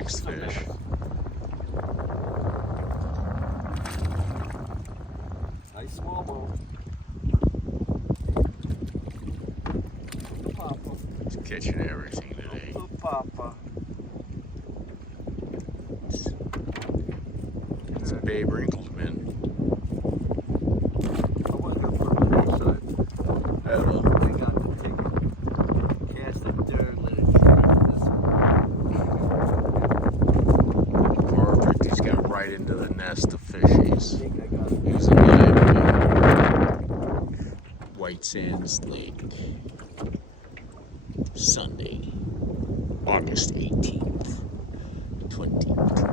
next fish. Nice smallmouth. Papa. He's catching everything today. Oh, Papa. It's a Babe Wrinkleman. I wasn't gonna put him on the side. Hello. We got to take cast it there and let it shoot this Perfect. He's got right into the nest of fishies. I think I got it. He's a live one. White Sands Lake. Sunday, August 18th, 2020.